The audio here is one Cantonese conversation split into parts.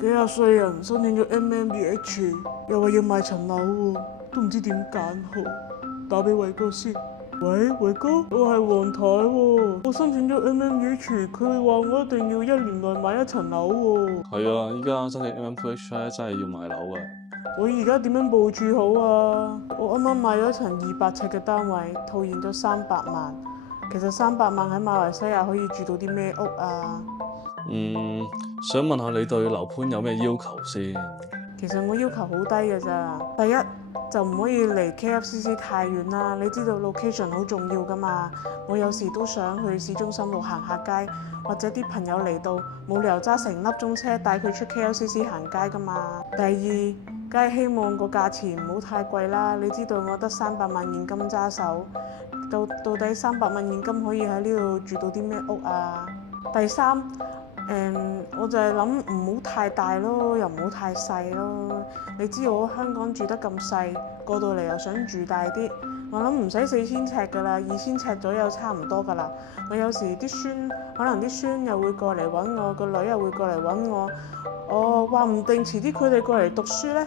幾廿歲人申請咗 MMDH，又話要買層樓喎，都唔知點揀好。打俾偉哥先。喂，偉哥，我係黃太喎，我申請咗 MMDH，佢話我一定要1年內買一層樓喎。係啊，依家申請 MMDH 咧真係要買樓㗎。我而家點樣部署好啊？我啱啱買咗層200尺嘅單位，套現咗300萬。其實300萬喺馬來西亞可以住到啲咩屋啊？想問下你對樓盤有咩要求先？其實我要求好低嘅咋。第一就唔可以離 KFCC 太遠啦。你知道 location 好重要噶嘛？我有時都想去市中心度行下街，或者啲朋友嚟到冇理由揸成粒鐘車帶佢出 KLCC 行街噶嘛。第二，梗係希望個價錢唔好太貴啦。你知道我得300萬現金揸手，到底300萬現金可以喺呢度住到啲咩屋啊？第三，我就係諗唔好太大咯，又唔好太細咯。你知我香港住得咁細，過到嚟又想住大啲，我諗唔使4000尺㗎啦，2000尺左右差唔多㗎啦。我有時可能啲孫又會過嚟揾我，個女又會過嚟揾我，話唔定遲啲佢哋過嚟讀書呢。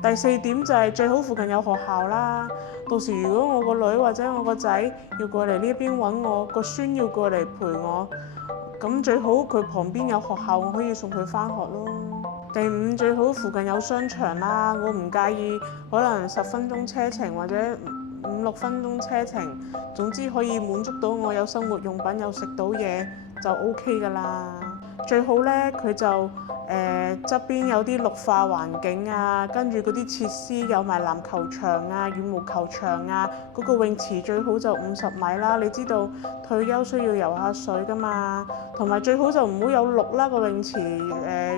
第四點就係最好附近有學校啦。到時如果我個女或者我個仔要過嚟呢邊揾我，個孫要過嚟陪我，咁最好佢旁邊有學校，我可以送佢返學咯。第五，最好附近有商場啦，我唔介意可能10分鐘車程或者5-6分鐘車程，總之可以滿足到我有生活用品，有食到嘢就 OK 㗎啦。最好呢，佢就側邊有啲綠化環境啊，跟住嗰啲設施有埋籃球場啊、羽毛球場啊，嗰個泳池最好就50米啦。你知道退休需要游下水㗎嘛，同埋最好就唔好有氯啦，個泳池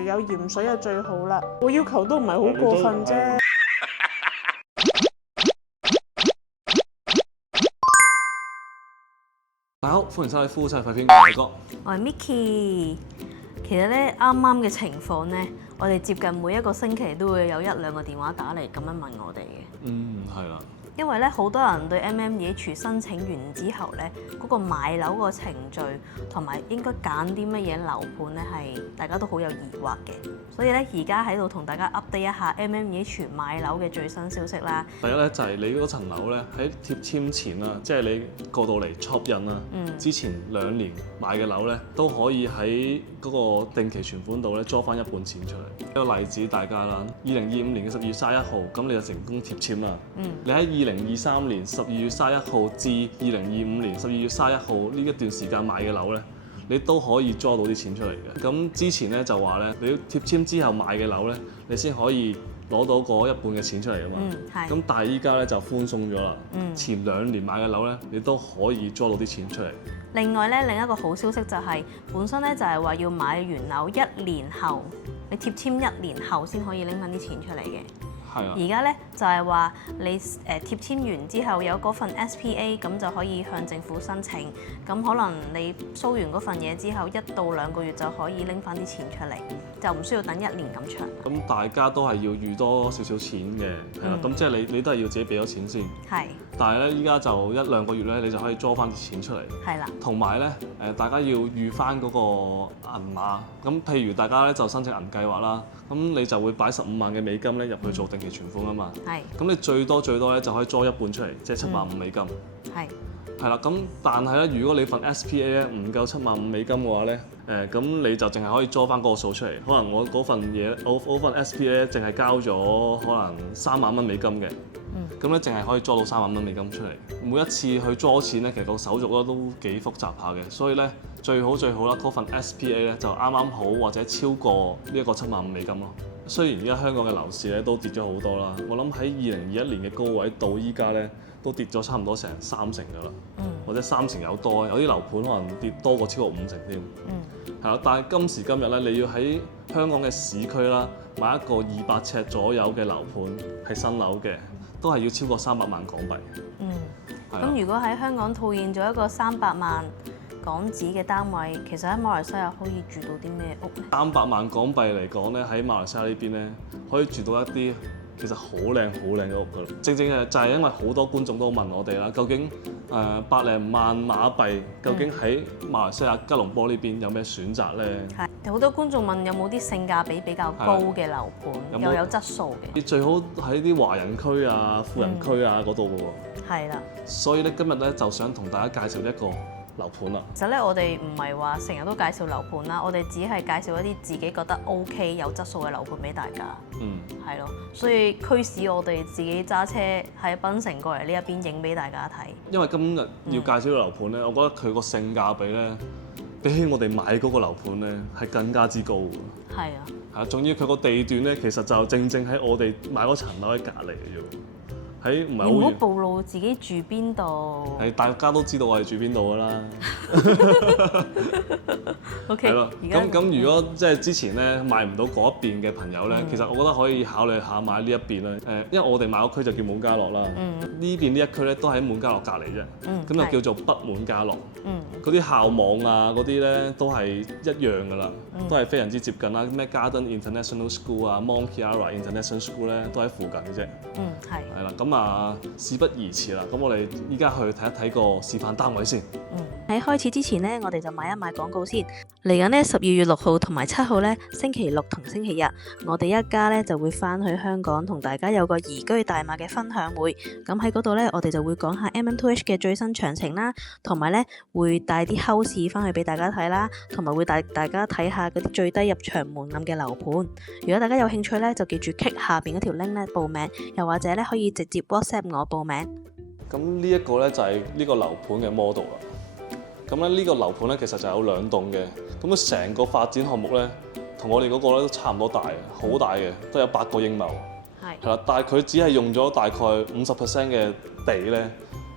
有鹽水就最好啦。我要求都唔係好過分啫。大家好，歡迎收睇夫妻肺片，我係偉哥。我係 Micky。其實咧，啱啱嘅情況咧，我哋接近每一個星期都會有1-2個電話打嚟咁樣問我哋嘅。係啦。因為咧，好多人對 MMDH 申請完之後咧，嗰個買樓個程序同埋應該揀啲乜嘢樓盤咧，係大家都好有疑惑嘅。所以咧，而家喺度同大家 update 一下 MMDH 買樓嘅最新消息啦。第一咧就係你嗰層樓咧喺貼簽前啦，即係你過到嚟戳印啦，之前2年買嘅樓咧都可以喺嗰個定期存款度咧攞翻一半錢出嚟。一個例子大家啦，2025年嘅12月31號，咁你就成功貼簽啦。你喺2023年12月31號至2025年12月31號呢一段時間買嘅樓咧，你都可以攞到啲錢出嚟嘅。咁之前咧就話咧，你要貼簽之後買嘅樓咧，你先可以攞到嗰一半嘅錢出嚟啊嘛。咁但係依家咧就寬鬆咗啦。前2年買嘅樓咧，你都可以攞到啲錢出嚟。另外咧，另一個好消息就係、本身咧就係話要買完樓1年後，你貼簽1年後先可以拎翻啲錢出嚟嘅。而家咧就係話你貼簽完之後有嗰份 SPA， 咁就可以向政府申請。咁可能你收完嗰份嘢之後1到2個月就可以拎翻啲錢出嚟，就唔需要等1年咁長。咁大家都係要預多少少錢嘅，係啦。咁即係你都係要自己俾咗錢先。係。但係咧，依家就1-2個月咧，你就可以攞翻啲錢出嚟。係啦。同埋咧，大家要預翻嗰個銀碼。咁譬如大家咧就申請銀計劃啦，咁你就會擺15萬嘅美金咧入去做定期存款啊嘛。係。咁你最多咧就可以攞一半出嚟，即係75000美金。係。係啦，咁但係咧，如果你份 SPA 咧唔夠75000美金嘅話咧，咁你就淨係可以攞翻嗰個數出嚟。可能我嗰份嘢，我份 SPA 咧淨係交咗可能3萬蚊美金嘅。咁咧淨係可以攞到3萬蚊美金出嚟。每一次去攞錢咧，其實個手續咧都幾複雜下嘅，所以咧最好啦，嗰份 SPA 咧就啱啱好或者超過呢一個75000美金咯。雖然而家香港嘅樓市咧都跌咗好多啦，我諗喺2021年嘅高位到依家咧都跌咗差唔多成3成㗎啦，或者3成有多，有啲樓盤可能跌多過超過5成添。係啦，但係今時今日咧，你要喺香港嘅市區啦買一個200尺左右嘅樓盤係新樓嘅，都係要超過300萬港幣。咁如果喺香港套現咗一個300萬港紙嘅單位，其實喺馬來西亞可以住到啲咩屋咧？300萬港幣嚟講咧，喺馬來西亞呢邊咧，可以住到一啲其實好靚好靚嘅屋㗎。正正就係因為好多觀眾都問我哋啦，究竟百零萬馬幣究竟喺馬來西亞吉隆坡呢邊有咩選擇咧？係好多觀眾問有冇啲性價比比較高嘅樓盤，又有質素嘅。最好喺啲華人區啊、富人區啊嗰度㗎喎。係啦。所以咧，今日咧就想同大家介紹一個樓盤啦。其實咧，我哋唔係話成日都介紹樓盤啦，我哋只係介紹一啲自己覺得 OK 有質素嘅樓盤俾大家。係咯，所以驅使我哋自己揸車喺檳城過嚟呢一邊影俾大家睇。因為今日要介紹嘅樓盤咧，我覺得佢個性價比咧，比起我哋買嗰個樓盤咧係更加之高㗎。係啊。係啊，仲要佢個地段咧，其實就正正喺我哋買嗰層樓喺隔離嘅啫。喺唔係好遠。唔好暴露自己住邊度。係大家都知道我係住邊度㗎啦。OK。係咯。咁如果即係之前咧買唔到嗰一邊嘅朋友咧，其實我覺得可以考慮下買呢一邊咧。因為我哋買嗰區就叫滿家樂啦。呢邊呢一區咧都喺滿家樂隔離啫。咁就叫做北滿家樂。嗰啲校網啊嗰啲咧都係一樣㗎啦，都係非常之接近啦。咩 Garden International School 啊、Mont Kiara International School 咧都喺附近嘅啫。係啦，咁事不宜遲啦，咁我哋依家去睇一睇個示範單位先。喺開始之前呢，我哋就買一買廣告先。嚟緊呢12月6號同埋7號呢，星期六同星期日，我哋一家呢就會翻去香港同大家有個移居大馬嘅分享會。咁喺嗰度呢，我哋就會講下 MM2H 嘅最新詳情啦，同埋呢會帶啲 house 翻去俾大家睇啦，同埋會帶大家睇下嗰啲最低入場門檻嘅樓盤。如果大家有興趣呢，就記住 click 下邊嗰條 link 呢報名，又或者呢可以直接 WhatsApp 我報名。咁呢一個呢，就係呢個樓盤嘅 model 啦。咁咧呢個樓盤咧其實就有2棟嘅，咁佢成個發展項目咧同我哋嗰個咧都差唔多大，好大嘅，都有8個英畝。係啦，但係佢只係用咗大概50% 嘅地咧，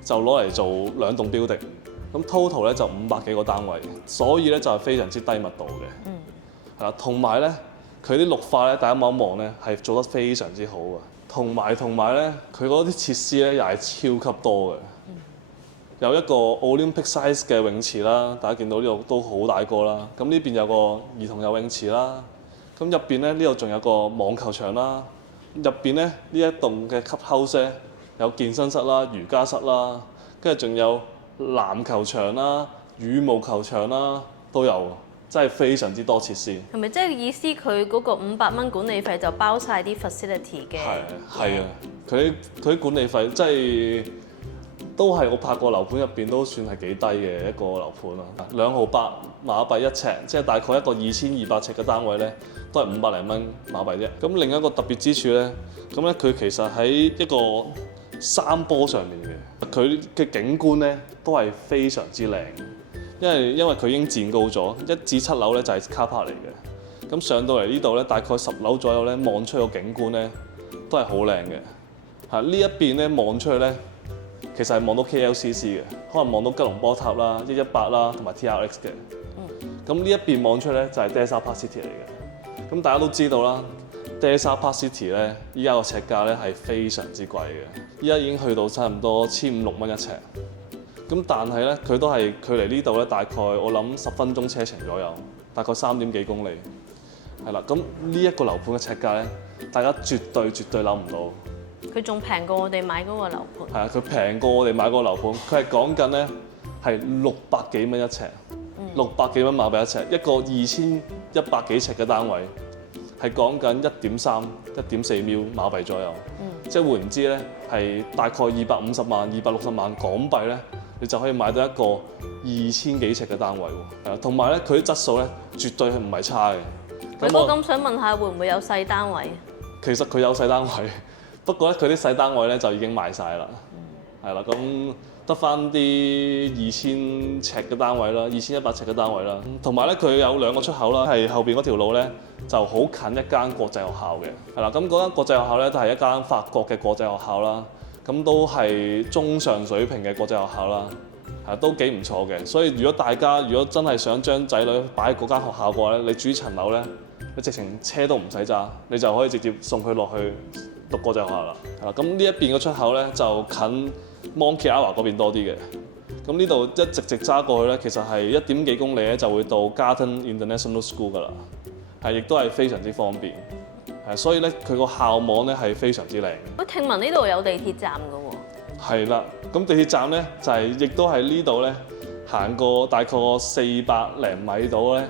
就攞嚟做2棟 building，咁 total 咧就500幾個單位，所以咧就係非常之低密度嘅。係啦，同埋咧佢啲綠化咧，大家望一望咧係做得非常之好嘅，同埋咧佢嗰啲設施咧又係超級多嘅。有一個 Olympic size 嘅泳池啦，大家見到呢度都好大個啦。咁呢邊有個兒童游泳池啦。咁入邊咧呢度仲有個網球場啦。入邊咧呢一棟嘅 club house 有健身室啦、瑜伽室啦，跟住仲有籃球場啦、羽毛球場啦都有，真係非常之多設施。係咪即係意思佢嗰個500蚊管理費就包晒啲 facility 嘅？係啊，佢啲管理費即係。都係我拍過樓盤入邊都算係幾低嘅一個樓盤啦，2號8馬幣1尺，即係大概一個2200尺嘅單位咧，都係500零蚊馬幣啫。咁另一個特別之處咧，咁咧佢其實喺一個山坡上面嘅，佢嘅景觀咧都係非常之靚，因為佢已經墊高咗，1至7樓咧就係 car park 嚟嘅。咁上到嚟呢度咧，大概10樓左右咧，望出個景觀咧都係好靚嘅。嚇呢一邊咧望出去咧。其實係望到 KLCC 嘅，可能望到吉隆坡塔啦、118啦同埋 TRX 嘅。咁呢一邊望出咧就係 Desaru Park City 嚟嘅。咁大家都知道啦 ，Desaru Park City 咧依家個尺價咧係非常之貴嘅，依家已經去到差唔多1500-16蚊1尺。咁但係咧佢都係距離呢度咧大概我諗10分鐘車程左右，大概3點幾公里。係啦，咁呢一個樓盤嘅尺價咧，大家絕對諗唔到。佢仲平過我哋買嗰個樓盤。係啊，佢平過我哋買嗰個樓盤。佢係講緊咧係600幾蚊1尺，600幾蚊馬幣1尺，一個2100幾尺嘅單位，係講緊1.3、1.4 秒馬幣左右。即係換言之咧，係大概250萬、260萬港幣咧，你就可以買到一個2000幾尺嘅單位喎。同埋咧，佢啲質素咧絕對係唔係差嘅。我咁想問下，會唔會有細單位？其實佢有細單位。不過咧，佢啲細單位咧就已經賣晒啦，係啦，咁得翻啲2000尺嘅單位啦，2100尺嘅單位啦，同埋咧佢有2個出口啦，係後邊嗰條路咧就好近一間國際學校嘅，係啦，咁嗰間國際學校咧都係一間法國嘅國際學校啦，咁都係中上水平嘅國際學校啦，係都幾唔錯嘅，所以如果大家真係想將仔女擺喺嗰間學校嘅話咧，你住層樓咧，你直情車都唔使揸，你就可以直接送佢落去讀國際學校啦，係啦，咁呢一邊嘅出口咧就近 Mont Kiara 嗰邊多啲嘅，咁呢度一直揸過去咧，其實係1點幾公里咧就會到 Garden International School 噶啦，係亦都係非常之方便，所以咧佢個校網咧係非常之靚。喂，聽聞呢度有地鐵站㗎喎。係啦，咁地鐵站咧就係亦都係呢度咧行過大概400零米度咧，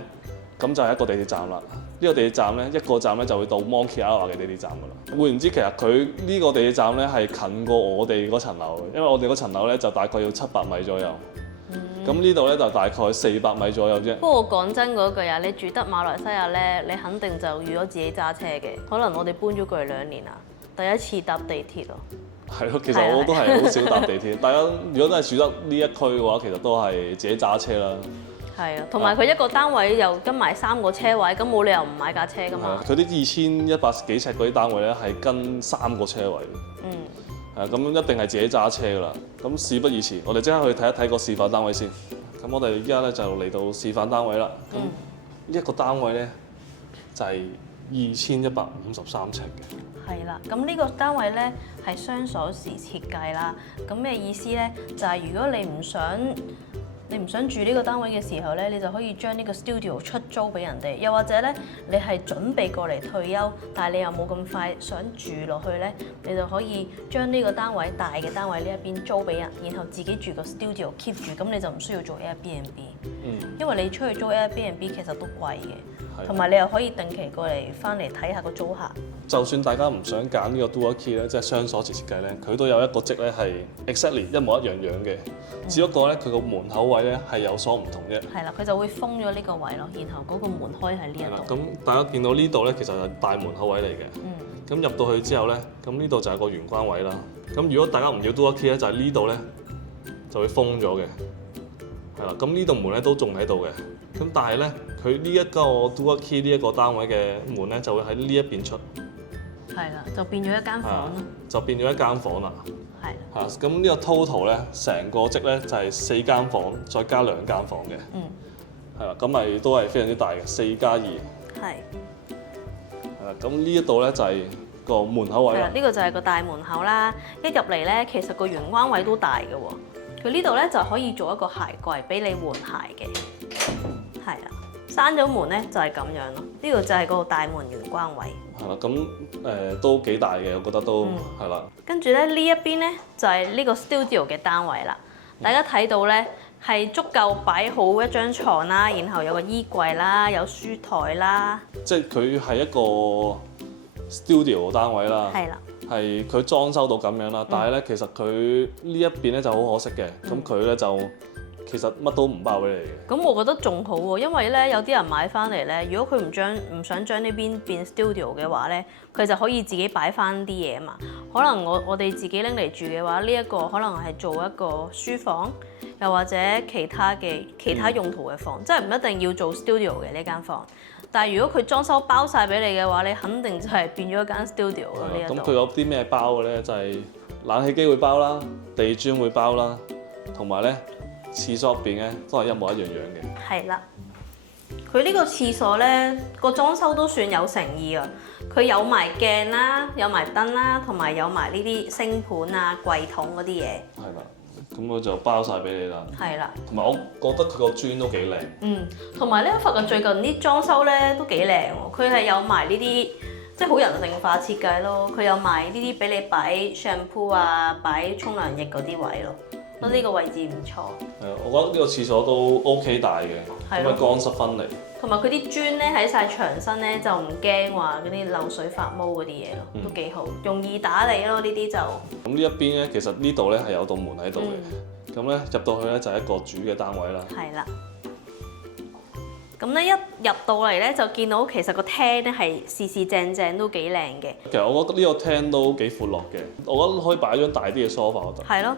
咁就係一個地鐵站啦。呢個地鐵站咧一個站咧就會到 Mont Kiara 嘅地鐵站㗎啦。換言之，其實佢呢個地鐵站咧係近過我哋嗰層樓嘅，因為我哋嗰層樓咧就大概要700米左右。咁呢度咧就大概400米左右啫。不過講真嗰句啊，你住得馬來西亞咧，你肯定就預咗自己揸車嘅。可能我哋搬咗過嚟2年啦，第一次搭地鐵咯。係咯，其實我都係好少搭地鐵。大家如果都係住得呢一區嘅話，其實都係自己揸車啦。係啊，同埋佢一個單位又跟埋3個車位，咁冇理由唔買架車㗎嘛。佢啲2100幾尺嗰啲單位咧係跟3個車位。咁一定係自己揸車㗎啦。咁事不宜遲，我哋即刻去睇一睇個示範單位先。咁我哋依家咧就嚟到示範單位啦。咁一個單位咧就係2153尺嘅。係啦，咁呢個單位咧係雙鎖匙設計啦。咁咩意思咧？就係如果你唔想住呢個單位嘅時候咧，你就可以將呢個 studio 出租俾人哋。又或者咧，你係準備過嚟退休，但係你又冇咁快想住落去咧，你就可以將呢個單位大嘅單位呢一邊租俾人，然後自己住個 studio keep 住，咁你就唔需要做 Airbnb。因為你出去租 Airbnb 其實都貴嘅，同埋你又可以定期過嚟翻嚟睇下個租客。就算大家唔想揀呢個 Dual Key 咧，即係雙鎖匙設計咧，佢都有一個職咧係 exactly 一模一樣樣嘅，只不過咧佢個門口位咧係有所唔同啫。係啦，佢就會封咗呢個位咯，然後嗰個門開喺呢一度。咁大家見到呢度咧，其實係大門口位嚟嘅。咁入到去之後咧，咁呢度就係個玄關位啦。咁如果大家唔要 Dual Key 咧，就係呢度咧就會封咗嘅。係啦，咁呢度門咧都仲喺度嘅。咁但係咧，佢呢一個 Dual Key 呢一個單位嘅門咧就會喺呢一邊出。係啦，就變咗一間房咯。就變咗一間房啦。係。咁呢個 total 咧，成個積咧就係4間房，再加2間房嘅。係啦，咁咪都係非常之大嘅，4+2。係。係啦，咁呢一度咧就係個門口位啦。呢個就係個大門口啦。一入嚟咧，其實個玄關位都大嘅喎。佢呢度咧就可以做一個鞋櫃俾你換鞋嘅。係啦。閂咗門咧就係咁樣咯，呢個就係個大門玄關位。係啦，咁都幾大嘅，我覺得都係啦。跟住咧呢一邊咧就係呢個 studio 嘅單位啦。大家睇到咧係足夠擺好一張床啦，然後有個衣櫃啦，有書台啦。即係佢係一個 studio 單位啦。係啦。係佢裝修到咁樣啦，但係咧其實佢呢一邊咧就好可惜嘅，咁佢咧就其實乜都唔包俾你嘅。咁我覺得仲好喎，因為咧有啲人買翻嚟咧，如果佢唔想將呢邊變 studio 嘅話咧，佢就可以自己擺翻啲嘢嘛。可能我哋自己拎嚟住嘅話，呢一個可能係做一個書房，又或者其他用途嘅房，即係唔一定要做 studio 嘅呢間房。但係如果佢裝修包晒俾你嘅話，你肯定就係變咗一間 studio 咯。呢一度。咁佢有啲咩包嘅咧？就係冷氣機會包啦，地磚會包啦，同埋咧。廁所入邊咧都係一模一樣樣嘅。係啦，佢呢個廁所咧個裝修都算有誠意啊！佢有埋鏡啦，有埋燈啦，同埋有埋呢啲星盤啊、櫃桶嗰啲嘢。係啦，咁我就包晒俾你啦。係啦，同埋我覺得佢個磚都幾靚。同埋呢一忽最近啲裝修咧都幾靚喎，佢係有埋呢啲即係好人性化設計咯。佢有埋呢啲俾你擺 shampoo 啊、擺沖涼液嗰啲位咯。覺得呢個位置唔錯。我覺得呢個廁所都 OK 大嘅，咁啊乾濕分離。同埋佢啲磚咧喺晒牆身咧就唔驚話嗰啲漏水發毛嗰啲嘢咯，都幾好，容易打理咯呢啲就。咁呢一邊咧，其實呢度咧係有道門喺度嘅，咁咧入到去咧就係一個主嘅單位啦。係啦。咁咧一入到嚟咧就見到其實個廳咧係四正正都幾靚嘅。其實我覺得呢個廳都幾闊落嘅，我覺得可以擺張大啲嘅 sofa 我覺得。係咯。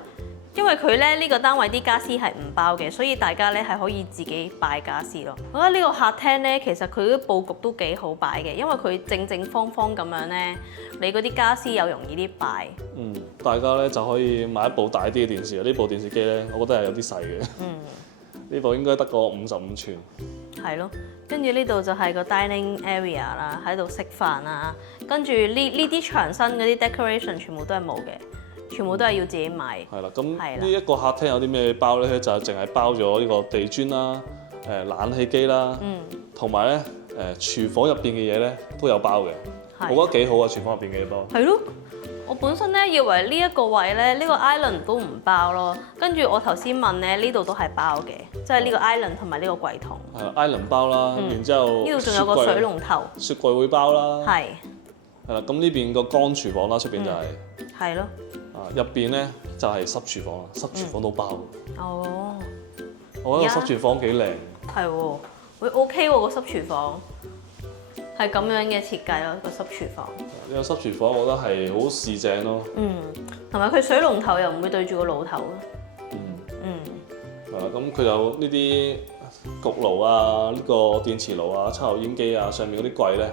因為佢咧呢個單位啲家私係唔包嘅，所以大家咧係可以自己擺家私咯。我覺得呢個客廳咧，其實佢啲佈局都幾好擺嘅，因為佢正正方方咁樣咧，你嗰啲家私又容易啲擺。大家咧就可以買一部大啲嘅電視。呢部電視機咧，我覺得係有啲細嘅。呢部應該得個55寸。係咯，跟住呢度就係個 dining area 啦，喺度食飯啊。跟住呢啲牆身嗰啲 decoration 全部都係冇嘅。全部都係要自己買。係啦，咁呢一個客廳有啲咩包咧？就淨係包咗呢個地磚啦、冷氣機啦，同埋咧廚房入邊嘅嘢咧都有包嘅。我覺得幾好啊，廚房入邊幾多。係咯，我本身咧以為呢一個位咧，呢個 island 都唔包咯，跟住我頭先問咧，呢度都係包嘅，即係呢個 island 同埋呢個櫃桶。係 island 包啦，然之後呢度仲有個水龍頭。雪櫃會包啦。係。係啦，咁呢邊個乾廚房啦，出邊就係。係咯。入邊咧就係濕廚房啦，濕廚房都包。哦。我覺得個濕廚房幾靚。係喎，會 OK 喎個濕廚房，係咁樣嘅設計咯個濕廚房。呢個濕廚房我覺得係好市正咯。同埋佢水龍頭又唔會對住個爐頭咯。咁佢有呢啲焗爐啊，呢個電磁爐啊，抽油煙機啊，上面嗰啲櫃咧，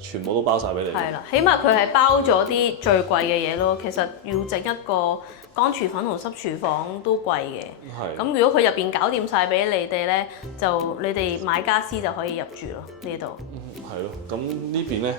全部都包晒俾你。係啦，起碼佢係包咗啲最貴嘅嘢咯。其實要整一個乾廚房同濕廚房都貴嘅。係。咁如果佢入邊搞掂晒俾你哋咧，就你哋買傢俬就可以入住咯呢度。係咯，咁呢邊咧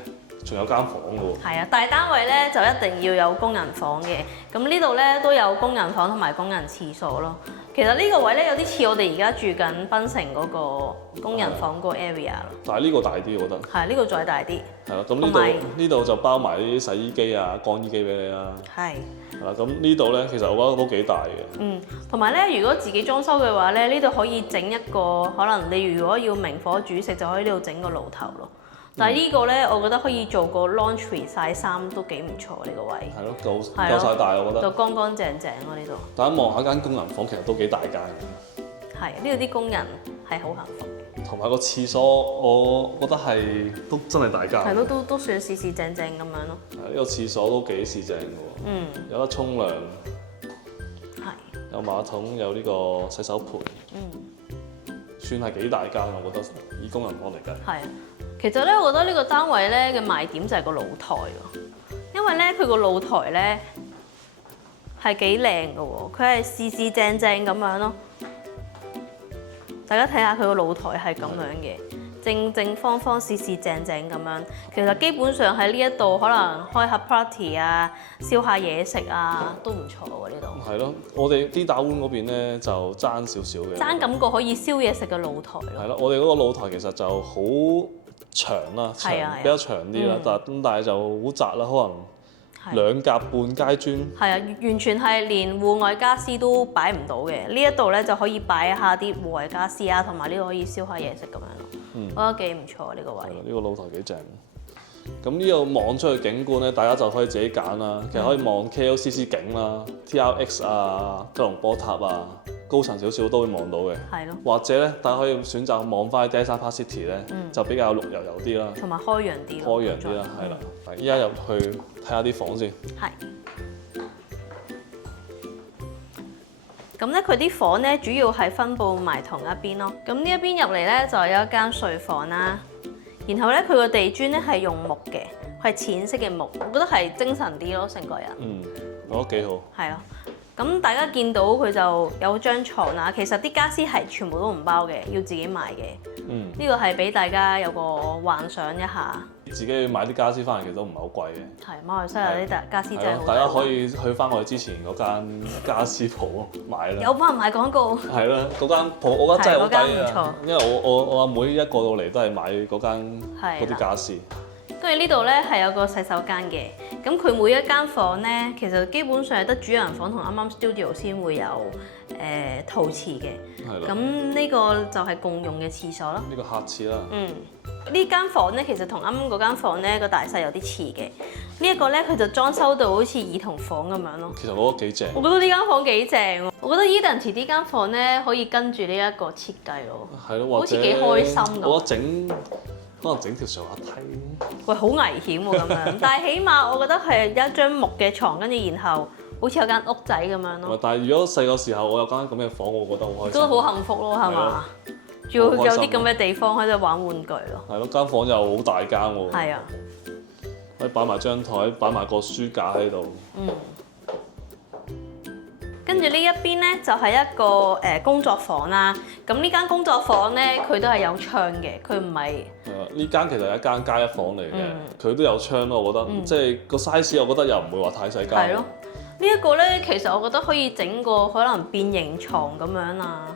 仲有間房嘅喎。係啊，大單位咧就一定要有工人房嘅。咁呢度咧都有工人房同埋工人廁所咯。其實呢個位咧有啲似我哋而家住緊檳城嗰個工人房嗰個 area 咯。但係呢個大啲，我覺得。係呢個再大啲。係啦，咁呢度就包埋啲洗衣機啊、乾衣機俾你啦。係。係啦，咁呢度咧其實我覺得都幾大嘅。同埋咧，如果自己裝修嘅話咧，呢度可以整一個，可能你如果要明火煮食，就可以呢度整個爐頭咯。但係呢個咧，我覺得可以做個 laundry 曬衫都幾唔錯呢個位。係咯，夠曬大我覺得。就乾乾淨淨咯呢度。大家望下間工人房，其實都幾大間。係，呢度啲工人係好幸福嘅。同埋個廁所，我覺得係都真係大間。係咯，都算四四正正咁樣咯。係，呢個廁所都幾四正嘅喎。有得沖涼。係。有馬桶，有呢個洗手盆。算係幾大間，我覺得以工人房嚟計。係。其實咧，我覺得呢個單位咧嘅賣點就係個露台喎，因為咧佢個露台咧係幾靚嘅喎，佢係四四正正咁樣咯。大家睇下佢個露台係咁樣嘅，正正方方、四四正正咁樣。其實基本上喺呢一度可能開下 party 啊、燒下嘢食啊，都唔錯喎呢度。係咯，我哋啲打碗嗰邊咧就爭少少嘅。爭感覺可以燒嘢食嘅露台咯。係咯，我哋嗰個露台其實就好長啦，比較長啲啦，但係就好窄啦，可能2夾半階磚。係啊，完全係連戶外傢俬都擺唔到嘅。呢一度咧就可以擺下啲戶外傢俬啊，同埋呢度可以燒下嘢食咁樣咯。我覺得幾唔錯呢個位。呢個露台幾正。咁呢度望出去景觀咧，大家就可以自己揀啦。其實可以望 KLCC 景啦、TRX 啊、吉隆坡塔啊。高層少少都會望到嘅，或者咧，大家可以選擇望翻去 Design Park City 咧，就比較綠油油啲啦，同埋開揚啲，開揚啲啦，係啦。依家入去睇下啲房先。係。咁咧，佢啲房咧主要係分佈埋同一邊咯。咁呢一邊入嚟咧就有一間睡房啦，然後咧佢個地磚咧係用木嘅，佢係淺色嘅木，我覺得係精神啲咯，成個人。我覺得幾好。係咯。咁大家見到佢就有張床啦，其實啲傢俬係全部都唔包嘅，要自己買嘅。呢個係俾大家有個幻想一下。自己去買啲傢俬翻嚟其實都唔係好貴嘅。係，馬來西亞啲傢俬真係好。大家可以去翻我哋之前嗰間傢俬鋪買啦。有幫人賣廣告。係啦，嗰間鋪我覺得真係好抵啊，因為我阿妹一過到嚟都係買嗰啲傢俬。跟住呢度咧係有個洗手間嘅，咁佢每一間房咧，其實基本上係得主人房同啱啱 studio 先會有陶瓷嘅。係啦。咁呢個就係共用嘅廁所咯。呢個客廁啦。呢間房咧其實同啱啱嗰間房咧個大細有啲似嘅。呢一個咧佢就裝修到好似兒童房咁樣咯。其實我覺得幾正。我覺得呢間房幾正喎。我覺得 Edenty 呢間房咧可以跟住呢一個設計咯。係咯，好似幾開心咁。我覺得可能整條上下梯。喂，好危險喎咁樣，但係起碼我覺得係一張木嘅床，跟住然後好似有間屋仔咁樣咯。但係如果細個時候我有間咁嘅房，我覺得好開心。覺得好幸福咯，係嘛？仲要有啲咁嘅地方喺度玩玩具咯。係咯，間房又好大間喎。係啊。可以擺埋張台，擺埋個書架喺度。跟住呢一邊咧就係一個工作房啦。咁呢間工作房咧佢都係有窗嘅，佢唔係。呢間其實係一間加一房嚟嘅，佢都有窗咯。我覺得，即係個 size，我覺得又唔會話太細間。係咯。呢一個咧，其實我覺得可以整個可能變形床咁樣啊。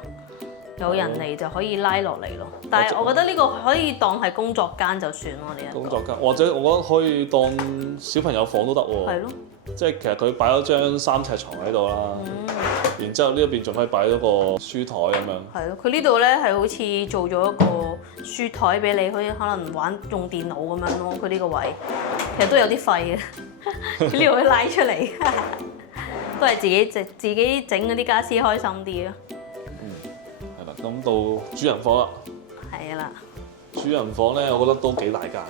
有人嚟就可以拉落嚟咯。但係我覺得呢個可以當係工作間就算咯，呢一個工作間或者我覺得可以當小朋友房都得喎。係咯，即係其實佢擺咗張3尺床喺度啦，然之後呢一邊仲可以擺咗個書台咁樣。係咯，佢呢度咧係好似做咗一個書台俾你，可以可能用電腦咁樣咯。佢呢個位其實都有啲廢嘅，佢呢度可以拉出嚟，都係自己整嗰啲家私開心啲咯。係啦，咁到主人房啦。係啦。主人房咧，我覺得都幾大間。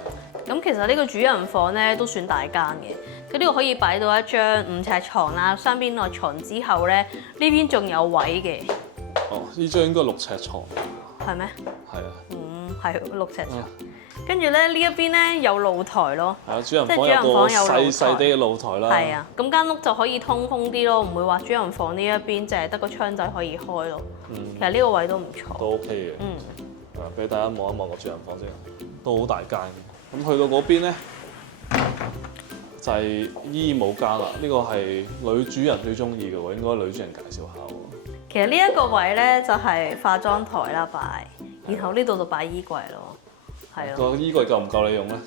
咁其實呢個主人房咧都算大間嘅，佢呢度可以擺到一張5尺床啦，雙邊內床之後咧，呢邊仲有位嘅。哦，呢張應該6尺床。係咩？係啊。係6尺床。跟住咧呢一邊咧有露台咯。係啊，主人房有個細細啲嘅露台啦。係啊，咁間屋就可以通風啲咯，唔會話主人房呢一邊淨係得個窗仔可以開咯。其實呢個位都唔錯。都 OK 嘅。俾大家望一望個主人房先，都好大間。咁去到嗰邊咧，就係衣帽間啦。呢個係女主人最中意嘅喎，應該女主人介紹下喎。其實呢一個位咧就係化妝台啦擺，然後呢度就擺衣櫃咯，係咯。個衣櫃夠唔夠你用咧？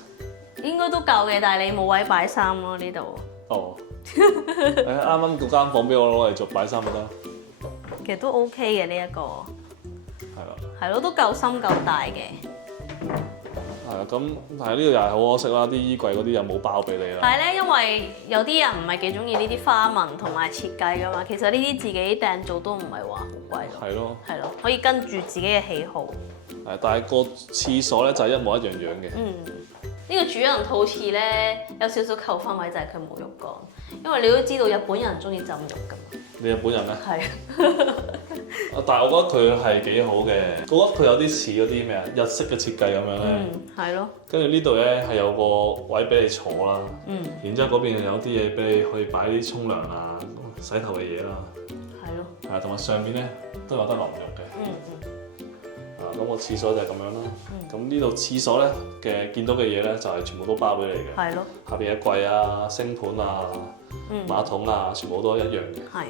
應該都夠嘅，但係你冇位擺衫咯呢度。哦。啱啱嗰間房俾我攞嚟做擺衫就得。其實都 OK 嘅呢一個。係啦。係咯，都夠深夠大嘅。係啊，咁但係呢度又係好可惜啦，啲衣櫃嗰啲又冇包俾你啦。但係咧，因為有啲人唔係幾中意呢啲花紋同埋設計噶嘛，其實呢啲自己訂做都唔係話好貴咯。係咯。係咯，可以跟住自己嘅喜好。但係個廁所咧就係一模一樣樣嘅。呢個主人套廁咧有少少扣分位就係佢冇浴缸，因為你都知道日本人中意浸浴㗎嘛。你日本人咩？係。但係我覺得佢係幾好嘅，我覺得佢有啲似嗰啲咩啊日式嘅設計咁樣咧。係咯。跟住呢度咧係有個位俾你坐啦。然之後嗰邊又有啲嘢俾你可以擺啲沖涼啊、洗頭嘅嘢啦。係咯。係同埋上面咧都有得淋浴嘅。咁個廁所就係咁樣啦。咁呢度廁所咧嘅見到嘅嘢咧就係全部都包俾你嘅。係咯。下邊嘅櫃啊、星盤啊、馬桶啊，全部都一樣嘅。係。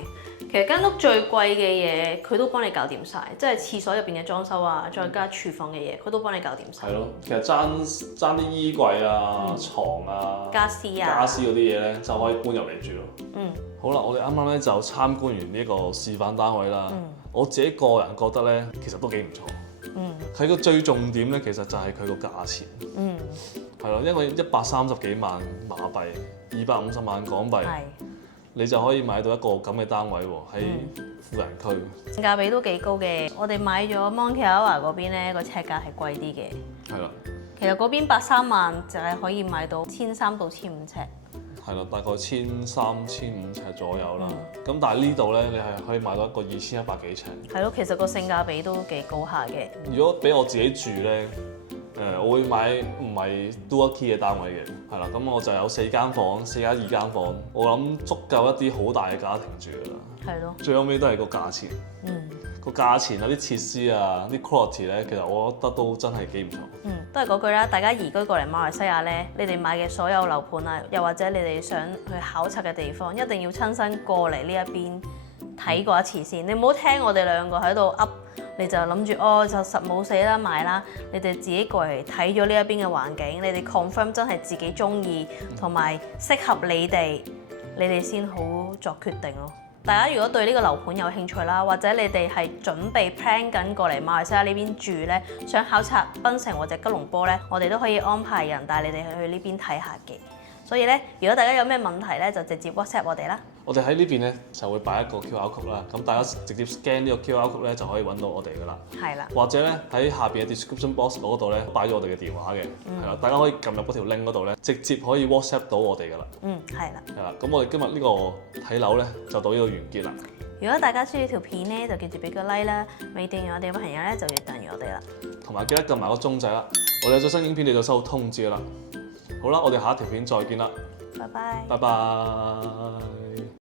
其實間屋最貴嘅嘢，佢都幫你搞掂晒，即係廁所入邊嘅裝修啊，再加廚房嘅嘢，佢都幫你搞掂晒。係咯，其實爭啲衣櫃啊、床啊、家私嗰啲嘢咧，就可以搬入嚟住咯。好啦，我哋啱啱咧就參觀完呢個示範單位啦。我自己個人覺得咧，其實都幾唔錯。佢個最重點咧，其實就係佢個價錢。係咯，因為130幾萬馬幣，250萬港幣。你就可以買到一個咁嘅單位喎，喺富人區。性價比都幾高嘅。我哋買咗 Monte Carlo 嗰邊咧，個尺價係貴啲嘅。係啦。其實嗰邊83萬就係可以買到1300到1500尺。係啦，大概1300、1500尺左右啦。咁但係呢度咧，你係可以買到一個2100幾尺。係咯，其實個性價比都幾高下嘅。如果俾我自己住咧，我會買唔係 dual key 嘅單位嘅，係啦，咁我就有4間房，4加2間房，我諗足夠一啲好大嘅家庭住㗎啦。係咯。最後尾都係個價錢。個價錢啊，啲設施啊，啲 quality 咧，其實我覺得都真係幾唔錯。都係嗰句啦，大家移居過嚟馬來西亞咧，你哋買嘅所有樓盤啊，又或者你哋想去考察嘅地方，一定要親身過嚟呢一邊睇過一次先。你唔好聽我哋兩個喺度噏。你就諗住就實冇死啦買啦，你哋自己過嚟睇咗呢一邊嘅環境，你哋 confirm 真係自己中意同埋適合你哋先好作決定咯。大家如果對呢個樓盤有興趣啦，或者你哋係準備 plan 緊過嚟馬來西亞呢邊住咧，想考察檳城或者吉隆坡咧，我哋都可以安排人帶你哋去呢邊睇下嘅。所以咧，如果大家有咩問題咧，就直接 WhatsApp 我哋啦。我哋喺呢邊咧就會擺一個 QR code 啦，咁大家直接 scan 呢個 QR code 咧就可以揾到我哋噶啦。係啦。或者咧喺下邊嘅 description box 嗰度咧擺咗我哋嘅電話嘅，係啦，大家可以撳入嗰條 link 嗰度咧，直接可以 WhatsApp 到我哋噶啦。係啦。係啦，咁我哋今日呢個睇樓咧就到呢度完結啦。如果大家中意條片咧，就記住俾個 like 啦，未訂閱我哋嘅朋友咧就要訂閱我哋啦。同埋記得撳埋個鐘仔啦，我哋有咗新影片你就收到通知噶啦。好啦，我哋下一條片再見啦。拜拜。拜拜。